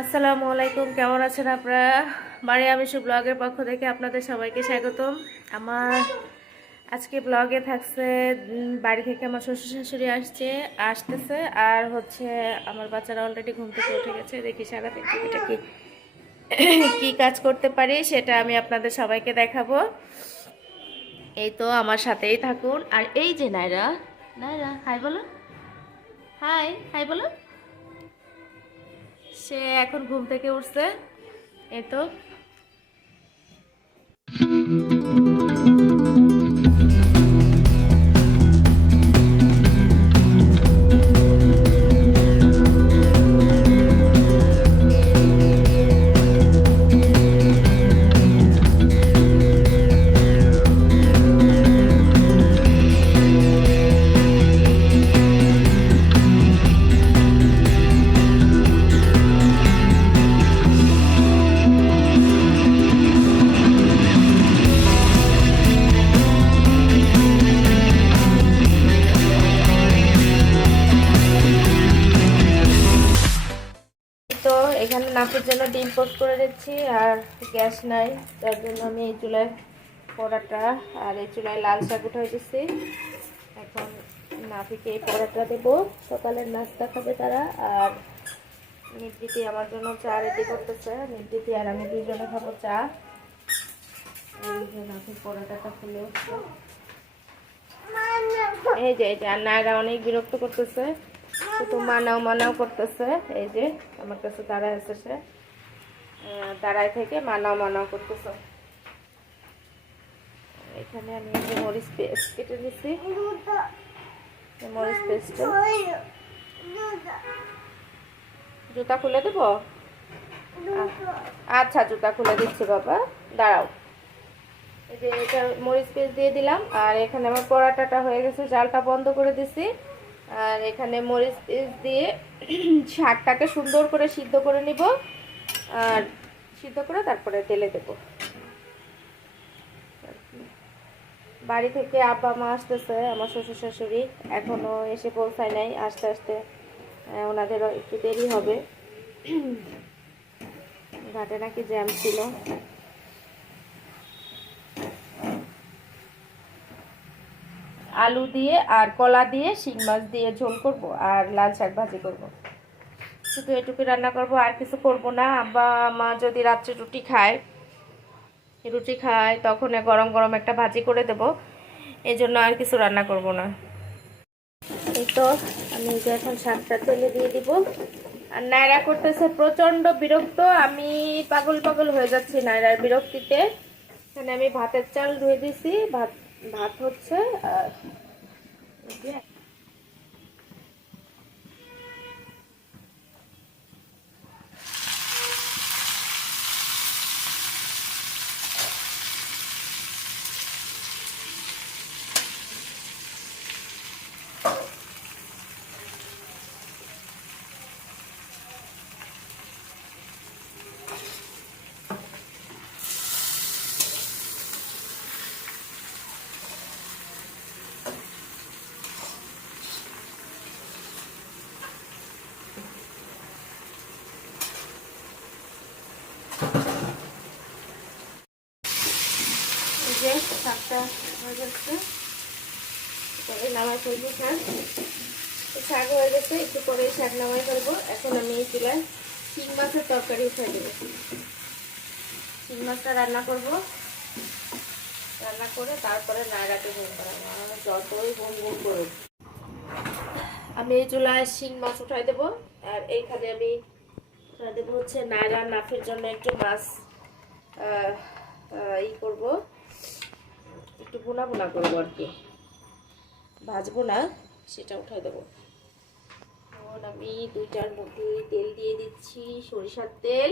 আসসালামু আলাইকুম, কেমন আছেন আপনারা? মারিয়াম ইসু ব্লগের পক্ষ থেকে আপনাদের সবাইকে স্বাগতম। আমার আজকে ব্লগে থাকছে বাড়ি থেকে আমার শ্বশুর শাশুড়ি আসতেছে আর হচ্ছে আমার বাচ্চারা অলরেডি ঘুম থেকে উঠে গেছে। দেখি সারাদিন এটা কি কি কাজ করতে পারি সেটা আমি আপনাদের সবাইকে দেখাবো। এই তো আমার সাথেই থাকুন। আর এই যে নাইরা, নাইরা হাই বলো, হাই হাই বলো। সে এখন ঘুম থেকে উঠছে, এই তো। তো এখানে নাপের জন্য ডিম পোস্ট করে দিচ্ছি, আর গ্যাস নাই, তার জন্য আমি এই চুলায় পরোটা আর এই চুলায় লাল শাক উঠাই দিচ্ছি। এখন নাপিকে এই পরোটা দেবো, সকালের নাস্তা খাবে তারা। আর নির্দিতি আমার জন্য চা রেডি করতেছে, নির্দিতি আর আমি দুজনে খাবো চা। এই যে নাপির পরোটাটা খুলে উঠছে, এই যে আর নায়রা অনেক বিরক্ত করতেছে, শুধু মানাও মানাও করতেছে। এই যে আমার কাছে দাঁড়ায় আছে, সে দাঁড়ায় থেকে মানাও মানাও করতেছে। এখানে আমি এই যে মরিচ পেস্ট কেটে দিচ্ছি, মরিচ পেস্ট। জুতা খুলে দেবো? আচ্ছা, জুতা খুলে দিচ্ছি বাবা, দাঁড়াও। এই যে এটা মরিচ পেস্ট দিয়ে দিলাম, আর এখানে আমার পরোটাটা হয়ে গেছে, জালটা বন্ধ করে দিছি। আর এখানে মরিচ পেস্ট দিয়ে শাকটাকে সুন্দর করে সিদ্ধ করে নিব, আর সিদ্ধ করে তারপরে তেলে দেব। বাড়ি থেকে আব্বা মা আসতেছে, আমার শ্বশুর শাশুড়ি এখনো এসে পৌঁছায় নাই, আস্তে আস্তে ওনাদেরও একটু দেরি হবে। ঘাটে নাকি জ্যাম ছিল। আলু দিয়ে আর কলা দিয়ে শিং মাছ দিয়ে ঝোল করব, আর লাল শাক ভাজি করব। শুধু এটুকু রান্না করব, আর কিছু করব না। আব্বা মা যদি রাত্রে রুটি খায় তখন গরম গরম একটা ভাজি করে দেব, এই জন্য আর কিছু রান্না করব না। এই তো আমি যে এখন শাকটা তেলে দিয়ে দিব। আর নায়রা করতেছে প্রচন্ড বিরক্ত, আমি পাগল পাগল হয়ে যাচ্ছি নায়রার বিরক্তিতে। এখানে আমি ভাতের চাল ধুয়ে দিছি, ভাত হচ্ছে। আর যে শাকটা হয়ে যাচ্ছে, পরে নামাই ফেলবো। শাক হয়ে গেছে, একটু পরে শাক নামাই ফেলবো। এখন আমি এই চুলায় শিং মাছের তরকারি উঠাই দেবো। শিং মাছটা রান্না করব, রান্না করে তারপরে নায়রাকে ঘুম করাবো। আমার যতই ঘুম ঘুম করুক, আমি এই চুলায় শিং মাছ উঠাই দেবো। আর এইখানে আমি উঠাই দেবো হচ্ছে নায়রা নাফের জন্য একটু মাছ ই করবো, একটু বোনা বোনা করবো আর কি, ভাজবো না, সেটা উঠাই দেবো। এখন আমি দুইটার মধ্যে তেল দিয়ে দিচ্ছি, সরিষার তেল।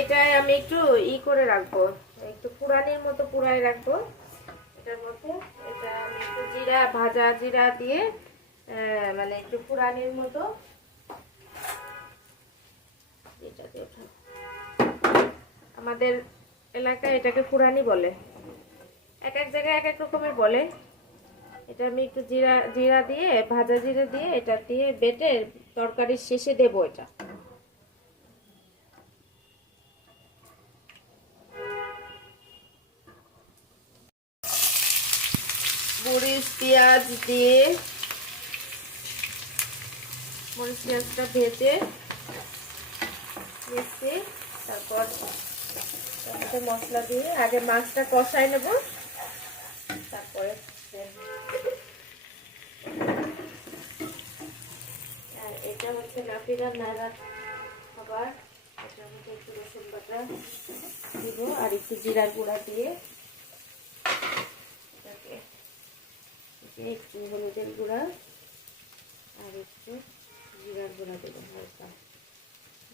এটাই আমি একটু করে রাখবো, একটু পুরানির মতো পুরাই রাখবো এটার মধ্যে। এটা আমি একটু জিরা, ভাজা জিরা দিয়ে মানে একটু পুরানির মতো এটাতে ওঠা। আমাদের এলাকায় এটাকে পুরানি বলে, এক এক জায়গায় এক এক রকমের বলে। এটা আমি একটু জিরা জিরা দিয়ে ভাজা জিরা দিয়ে এটা দিয়ে বেটে তরকারির শেষে দেবো এটা। মরিচ পেঁয়াজ দিয়ে মরিচ পেঁয়াজটা ভেজে নিচ্ছি, তারপর মশলা দিয়ে আগে মাছটা কষাই নেব, তারপরে আর এটা হচ্ছে নাপিরা নাড়া খাবার। এটার মধ্যে একটু রসুন বাটা দিব আর একটু জিরার গুঁড়া দিয়ে এটাকে একটু হলুদের গুঁড়া আর একটু জিরার গুঁড়া দেবো হালকা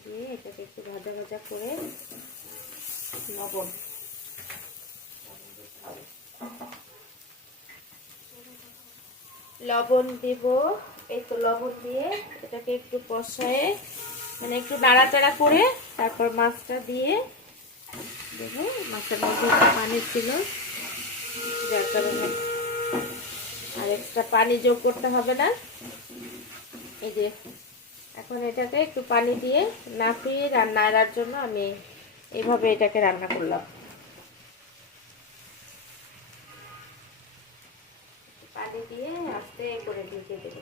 দিয়ে এটাকে একটু ভাজা ভাজা করে লবণ লবণ দিব। এই তো লবণ দিয়ে এটাকে একটু কষায় মানে একটু নাড়াচাড়া করে তারপর মাছটা দিয়ে দেবো। মাছের মধ্যে পানি ছিল যার কারণে আর এক্সট্রা পানি যোগ করতে হবে না। এই যে এখন এটাকে একটু পানি দিয়ে নাড়িয়ে নাড়ার জন্য আমি এইভাবে এটাকে রান্না করলাম। পানি দিয়ে আস্তে করে ঢেকে দেব।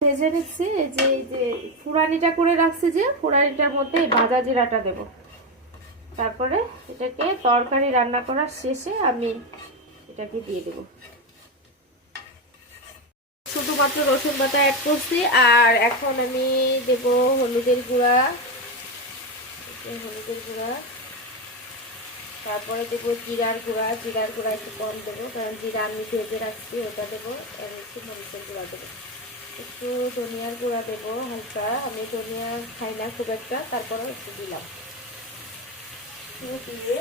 ভেজে নিচ্ছি, এই যে ফুরানিটা করে রাখছি, যে ফুরানিটার মধ্যে ভাজা জিরাটা দেব। তারপরে এটাকে তরকারি রান্না করার শেষে আমি এটাকে দিয়ে দেব। শুধুমাত্র রসুন বাটা অ্যাড করছি আর এখন আমি দেব হলুদের গুঁড়া, তারপরে দেবো জিরার গুঁড়া একটু কম দেবো কারণ জিরা আমি ভেজে রাখছি ওটা দেবো, আর একটু মরিচের গুঁড়া দেবো, একটু ধনিয়ার গুঁড়া দেবো হালকা, আমি ধনিয়া খাই না খুব একটা, তারপরেও একটু দিলাম। দিয়ে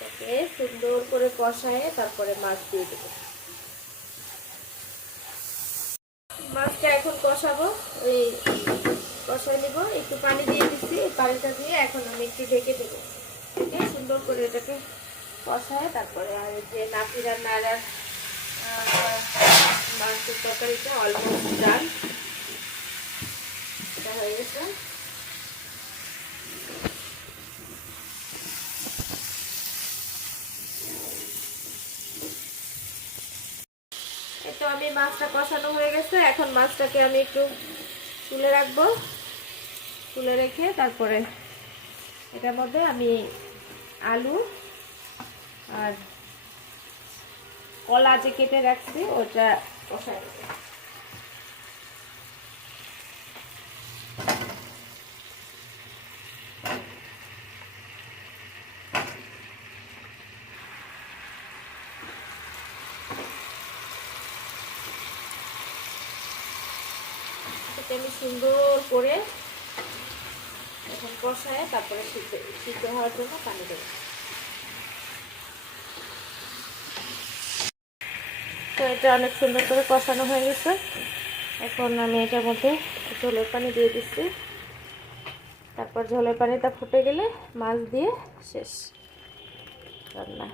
তাকে সুন্দর করে কষায় তারপরে মাছ দিয়ে দেবো। মাছটা এখন কষাবো, ওই কষায় নিব, একটু পানি দিয়ে দিচ্ছি, এই পানিটা দিয়ে এখন আমি একটু ঢেকে দেবো। সুন্দর করে এটাকে কষায় তারপরে আর যে নাপিরা নাড়ার মাছের তরকারিটা অলমোস্ট ডান, এটা হয়ে গেছে। এই তো আমি মাছটা কষানো হয়ে গেছে, এখন মাছটাকে আমি একটু তুলে রাখবো, তুলে রেখে তারপরে এটার মধ্যে আমি আলু আর কলা যে কেটে রাখছি ওটা কষাই দেবো। আমি সুন্দর করে এখন কষায় তারপরে সিদ্ধ হওয়ার জন্য পানি দেবো। তো এটা অনেক সুন্দর করে কষানো হয়ে গেছে, এখন আমি এটার মধ্যে ঝোলের পানি দিয়ে দিচ্ছি, তারপর ঝোলের পানিটা ফুটে গেলে মাছ দিয়ে শেষ রান্না।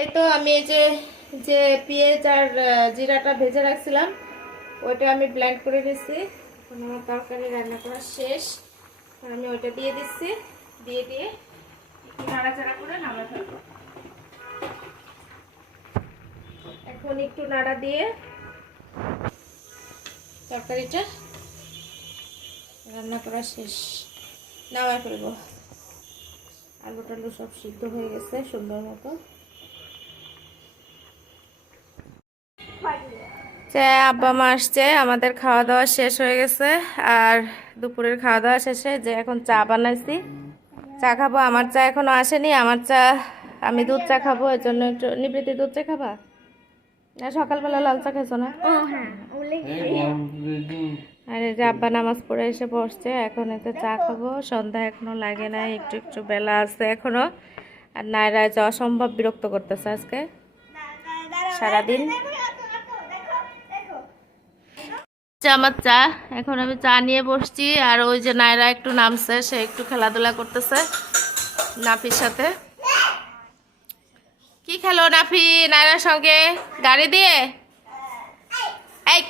এই তো আমি এই যে পেঁয়াজ আর জিরাটা ভেজে রাখছিলাম ওইটা আমি ব্লেন্ড করে দিচ্ছি। এখন আমার তরকারি রান্না করা শেষ, আমি ওইটা দিয়ে দিচ্ছি, দিয়ে একটু নাড়াচাড়া করে নামা ফেলবো। এখন একটু নাড়া দিয়ে তরকারিটা রান্না করা শেষ, নামাই ফেলবো। আলু টালু সব সিদ্ধ হয়ে গেছে সুন্দর মতো। আব্বা মা আসছে, আমাদের খাওয়া দাওয়া শেষ হয়ে গেছে আর দুপুরের খাওয়া দাওয়া শেষে যে এখন চা বানাইছি, চা খাবো। আমার চা এখনো আসেনি, আমার চা আমি দুধ চা খাবো, এর জন্য একটু নিবৃত্তি দুধ চা খাবা না? সকালবেলা লাল চা খেছো না? আর এই যে আব্বা নামাজ পড়ে এসে বসছে, এখন এতে চা খাবো। সন্ধ্যা এখনো লাগে না, একটু একটু বেলা আছে এখনো। আর নায়রা যে অসম্ভব বিরক্ত করতেছে আজকে সারাদিন। আমার চা, এখন আমি চা নিয়ে বসছি। আর ওই যে নায়রা একটু নামছে, সে একটু খেলাধুলা করতেছে নাফির সাথে। কি খেলো নাফি নায়রার সঙ্গে গাড়ি দিয়ে? এই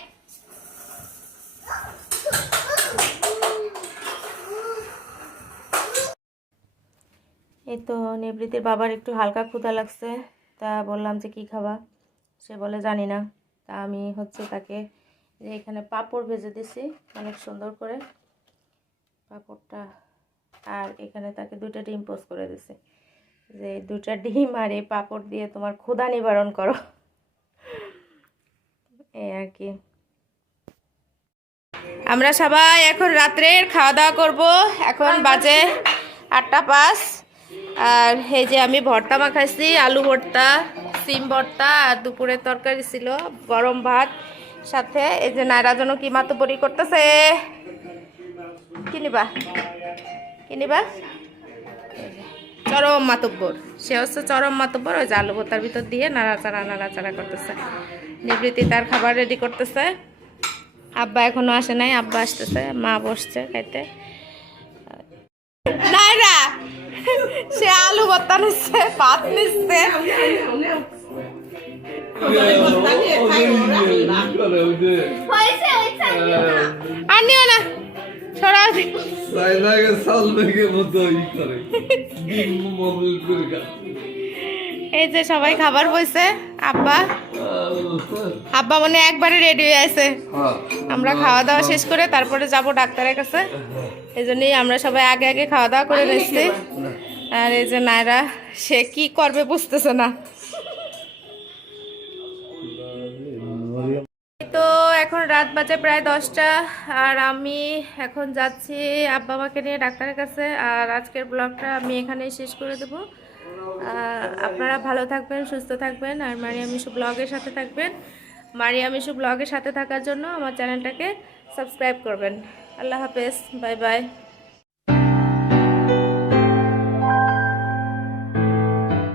এই তো নিবৃত্তির বাবার একটু হালকা ক্ষুধা লাগছে, তা বললাম যে কি খাবা, সে বলে জানি না। তা আমি হচ্ছে তাকে যে এখানে পাঁপড় ভেজে দিছি অনেক সুন্দর করে পাঁপড়টা, আর এখানে তাকে 2টা ডিম পোস্ট করে দিছি যে 2টা ডিম আর এই পাঁপড় দিয়ে তোমার ক্ষুধা নিবারণ করো, এই আর কি। আমরা সবাই এখন রাত্রের খাওয়া দাওয়া করবো। এখন বাজে 8টা 5। আর এই যে আমি ভর্তা মাখাইছি, আলু ভর্তা, সিম ভর্তা, আর দুপুরের তরকারি ছিল, গরম ভাত সাথে। এই যে নায়রার জন্য কি মাতুবরি করতেছে। কিনিবা কিনিবা চরম মাতুব্বর, সে হচ্ছে চরম মাতুব্বর। ওই যে আলু ভর্তার ভিতর দিয়ে নাড়াচাড়া করতেছে। নিবৃত্তি তার খাবার রেডি করতেছে। আব্বা এখনো আসে নাই, আব্বা আসতেছে, মা বসছে খাইতে। নায়রা সে আলু ভর্তা নিচ্ছে, ভাত নিচ্ছে। আনিও না, ছড়া এই যে সবাই খাবার বইছে। আব্বা আব্বা মানে একবারে রেডি হয়ে আছে। আমরা খাওয়া দাওয়া শেষ করে তারপরে যাব ডাক্তারের কাছে, এই জন্যই আমরা সবাই আগে আগে খাওয়া দাওয়া করে নিচ্ছি। আর এই যে নায়রা সে কি করবে বুঝতেছে না। তো এখন রাত বাজে প্রায় 10টা, আর আমি এখন যাচ্ছি আব্বা মাকে নিয়ে ডাক্তারের কাছে। আর আজকের ব্লগটা আমি এখানেই শেষ করে দেবো। আপনারা ভালো থাকবেন, সুস্থ থাকবেন, আর মারিয়া মিশু ব্লগের সাথে থাকবেন। মারিয়া মিশু ব্লগের সাথে থাকার জন্য আমার চ্যানেলটাকে সাবস্ক্রাইব করবেন। আল্লাহ হাফেজ, বাই বাই।